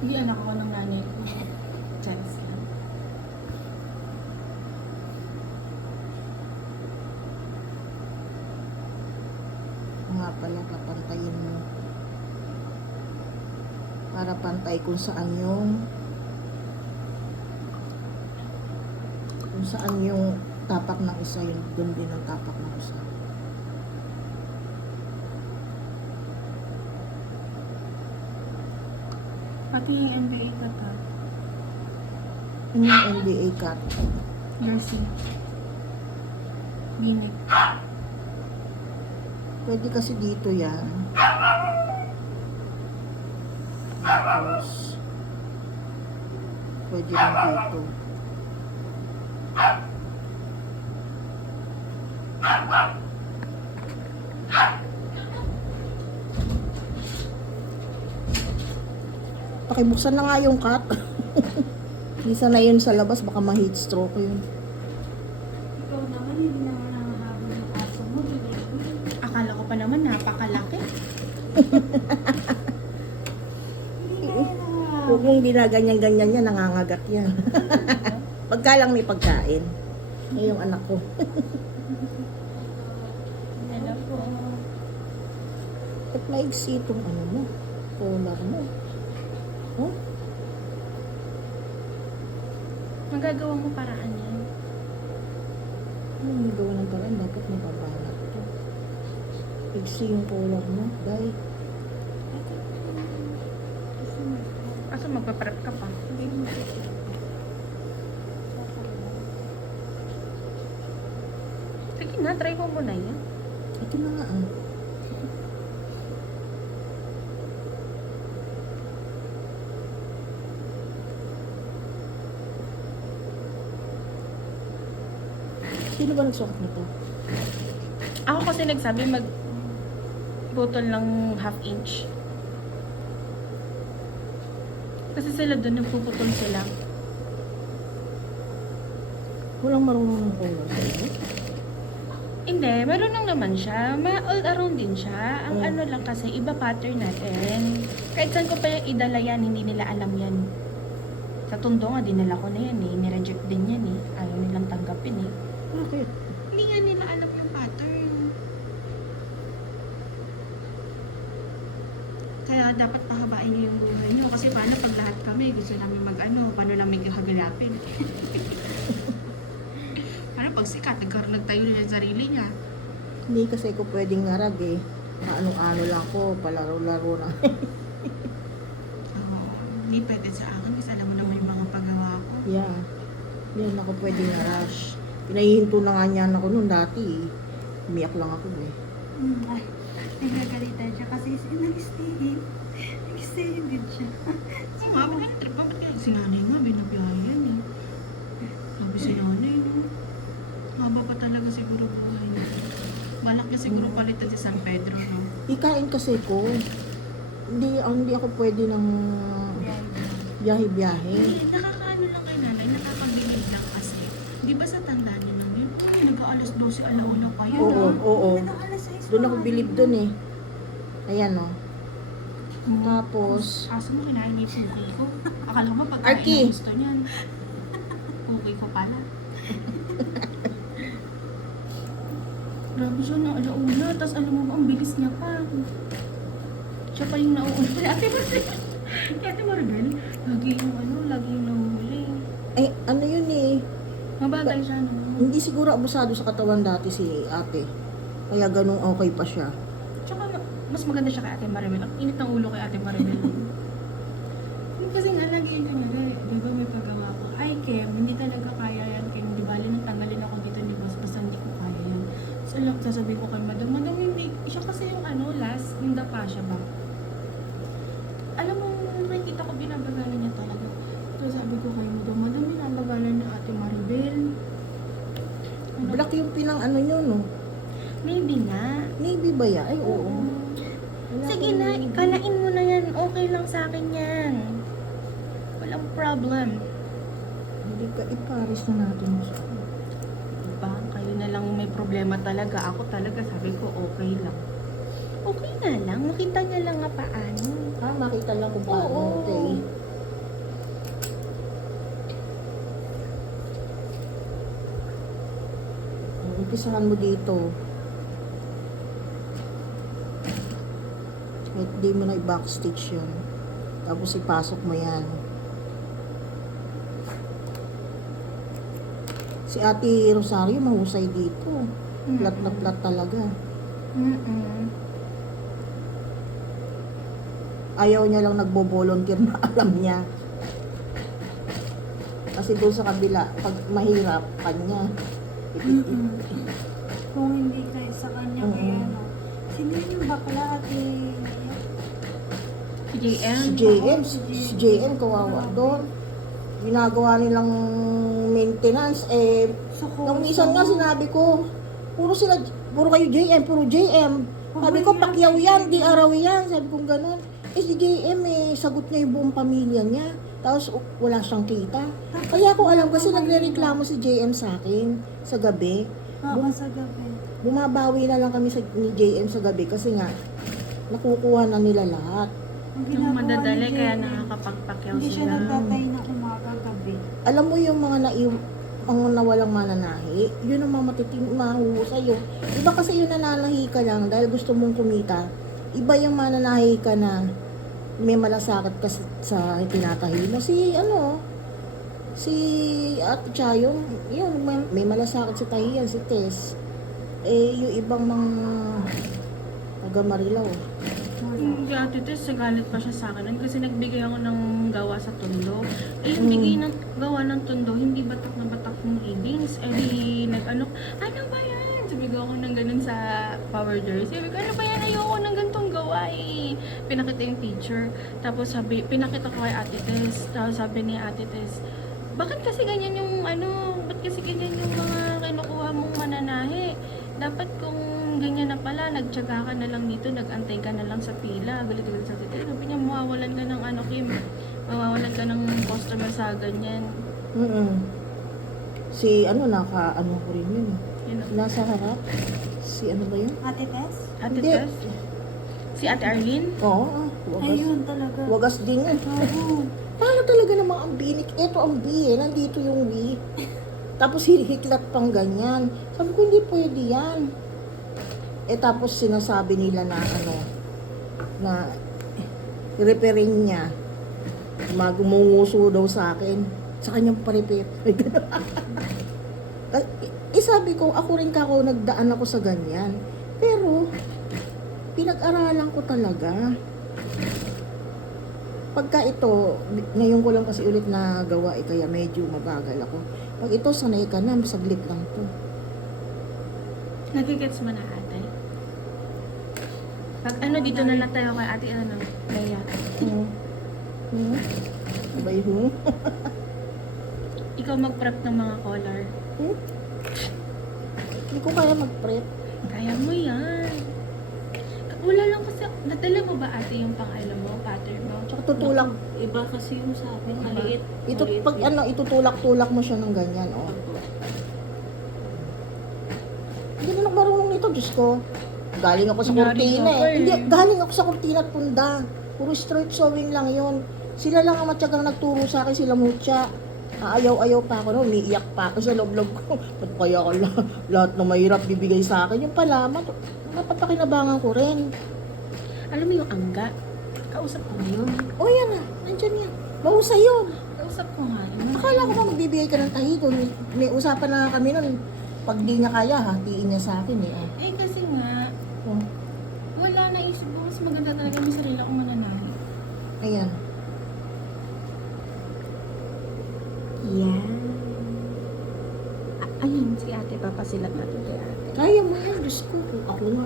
Hindi anak ko ng nanay ko. Chance lang. Nga pala, papantayin mo. Para pantay kung saan yung tapak ng isa, yung doon din ang tapak ng isa. Pati yung MBA ka ka. Ano yung NBA cut? Jersey. Binig. Pwede kasi dito yan. Tapos, pwede rin dito. Pakibuksan na nga yung cut. Isa na yun sa labas, baka ma-heat stroke yun. Ikaw naman, hindi naman nangahabol ng aso mo. Akala ko pa naman napakalaki. Huwag mong ginaganyan-ganyan yan, nangangagat yan. Pagka lang may pagkain. Yan yung anak ko. Hello po. At maigsi itong ano mo, collar mo. Oh? Magagawa mo paraan yan. Ano yung gawa ng paraan? Dapat mapabanat ito. Igsi yung collar mo, dahil. Kaso magpaprep ka pa. Sige na, try ko muna yan. Ito na nga ah. Sino ba nagsukat nito? Ako kasi nagsabi butol lang half inch. Kasi sila doon nagpuputol sila. Walang marunong ng collar. Hindi, meron lang naman siya. All around din siya. Ang Mm. ano lang kasi, iba pattern natin. Kahit saan ko pa yung idala yan, hindi nila alam yan. Sa Tondo nga, dinala ko na yan eh. Nireject din yan eh. Ayaw nilang tanggapin eh. Bakit? Hindi nga nila alam yung pattern. Kaya dapat pahabain niyo yung buhay niyo. Kasi paano pag lahat kami, gusto namin paano namin hagalapin? Paano pag sikat, nagtayo na yung sarili niya? Hindi kasi ko pwedeng ngarag eh. Ano-ano lang ko, palaro-laro na. Oo, hindi pwede sa akin kasi alam mo naman yung mga paggawa ko. Yeah. Hindi ako pwedeng ngarag. Pinahihinto na nga niyan ako noon dati eh. Umiyak lang ako eh. Ay, nagagalitan siya kasi nag-stay. Nag-stay din siya. Oo nga, ba't trip ba? Ba't kaya si nanay nga, binabiyayan eh. Sabi si nanay, no? Haba pa talaga siguro buhay niya. Balak niya siguro palitan si San Pedro, no? Ikain kasi ko. Hindi ako pwede ng biyahe-biyahe. Hindi, nakakaano lang kay nanay, nakapagbilib lang kasi. Di ba sa tanda niya lang yun? Uy, nag-aalas 12, alauna pa yun, Oo, ah. oo. Nag-aalas 6 Doon ako bilib doon eh. Ayan oh. Tapos, Kaso mo, kinain niya yung puki ko. Akala mo pagkain Arky! na gusto niyan. Puki ko pala. Grabe siya na alauna. Tapos alam mo ba, ang bilis niya pa. Siya pa yung nauuna. Ate Maribel. Ate Maribel, lagi yung nahuhuli. eh ano yun eh. Mabagal siya, no? Hindi siguro abusado sa katawan dati si ate. Kaya ganun okay pa siya. Tsaka, mas maganda siya kay Ate Maribel. Ang init ng ulo kay Ate Maribel. Kasi nga, lagi yung kanya, di ba may pagawa ko? Ay, Kem, hindi talaga kaya yan, Kem. Di bali nang tanggalin ako dito ni Boss, basta hindi ko kaya yan. So, sasabihin ko kay Madam, hindi. Siya kasi yung last, yung dapa siya ba? Alam mo, nakikita ko binabagalan niya talaga. So, sabi ko kay Madam, binabagalan ni Ate Maribel. Black yung pinang ano nyo no. Maybe nga. Navy ba yan? Ay oo. Wala Sige akong na, navy. ikalain mo na yan. Okay lang sa akin yan. Walang problem. Hindi ka iparis na natin. Diba? Kayo na lang may problema talaga. Ako talaga sabi ko okay lang. Okay na lang. Makita niya lang nga paano. Makita lang kung paano. Oo. Okay. umpisahan mo dito. Kahit di mo na i-backstitch yun. Tapos ipasok mo yan. Si Ate Rosario mahusay dito. Plat na plat talaga. Ayaw niya lang nagbo-volunteer na alam niya. Kasi doon sa kabila, pag mahirap, kanya. Kung hindi kayo sa kanya, kaya ano. Sino yung bakla ate? Si JM. Si JM, kawawa doon. Ginagawa nilang maintenance, Sa nung minsan nga sinabi ko, puro kayo JM, puro JM. Sabi ko, Pacquiao yan, di araw yan. Sabi ko gano'n. Si JM sagot niya yung buong pamilya niya. Tapos wala siyang kita. Kaya ko alam kasi nagre-reklamo si JM sa akin sa gabi. Oo, sa gabi. Bumabawi na lang kami ni JM sa gabi kasi nga nakukuha na nila lahat. Ang Yung ginagawa madadali ni kaya Jenny, nakakapagpakyaw hindi siya sila. nagtatay na umaga gabi. Alam mo yung mga ang nawalang mananahi, yun ang mga mahuhusay yun. Iba kasi yung nananahi ka lang dahil gusto mong kumita. Iba yung mananahi ka na may malasakit ka sa tinatahi mo. Si Ate Chayong, yun, may malasakit sa tahiyan, si Tess. Yung ibang mga taga Marilao. Yung Ate Tess, nagalit pa siya sa akin nun kasi nagbigay ako ng gawa sa tundo. Yung bigay ng gawa ng tundo, hindi batak na batak ng readings. Di nag-ano ba yan? Sabi ko ako ng ganun sa power jersey. Sabi ko, ano ba yan? Ayoko ng ganitong gawa Pinakita yung teacher. Tapos pinakita ko kay Ate Tess. Tapos sabi ni Ate Tess, bakit kasi ganyan yung ba't kasi ganyan yung mga kinukuha mong mananahe? Dapat kung ganyan na pala, nagtyaga ka na lang dito, nag-antay ka na lang sa pila. Galit-galit sa tita. Sabi niya, mawawalan ka ng Kim. Mawawalan ka ng customer sa ganyan. Si ko rin yun. Yun. Nasa harap. Si ano ba yun? Ate Tess? Ate Hindi. Tess? Si Ate Arlene? Oo, wagas. Ayun talaga. Wagas din yun. Oo. Paano talaga namang ang binik? Ito ang B nandito yung B. Tapos hihiklat pang ganyan. Sabi ko, hindi pwede yan. Tapos sinasabi nila na na repairing niya. Gumunguso daw sa akin. Sa kanyang pa-repair. Sabi ko, ako rin nagdaan ako sa ganyan. Pero, pinag-aralan ko talaga. Pagka ito, ngayon ko lang kasi ulit na gawa, kaya medyo mabagal ako. Pag ito, sanay ka na, saglit lang to. Nagigets mo na ate? Pag dito na lang tayo kay ate, Leia. Sabay ho. Ikaw mag-prep ng mga color. Hindi ko kaya mag-prep. Kaya mo yan. Wala lang kasi, nadala mo ba ate yung mo, pattern mo? Tsaka tutulak. Iba kasi yung sa akin, maliit. Pag itutulak-tulak mo siya ng ganyan, oh. Hindi na marunong nito, Diyos ko. Galing ako sa kurtina Hindi, galing ako sa kurtina at punda. Puro straight sewing lang yon. Sila lang ang matyagang nagturo sa akin, sila mutya. Ayaw-ayaw pa ako, umiiyak pa ako sa loob-loob ko. Ba't kaya ako lahat na mahirap bibigay sa akin? Yung pala, mapapakinabangan ko rin. Alam mo yung angga? Kausap ko ngayon. O yan nandyan yan. Mahusay yun. Kausap ko nga yun. Akala ko ba magbibigay ka ng tahi doon. May usapan na kami nun. Pag di niya kaya, hatiin niya sa akin Kasi nga, wala na isip ko. Mas maganda talaga yung sarili akong mananahi. Ayan. Yan. Ayun, si ate, papasilat natin kay ate. Kaya mo yan, Diyos ko. Kung ako nga,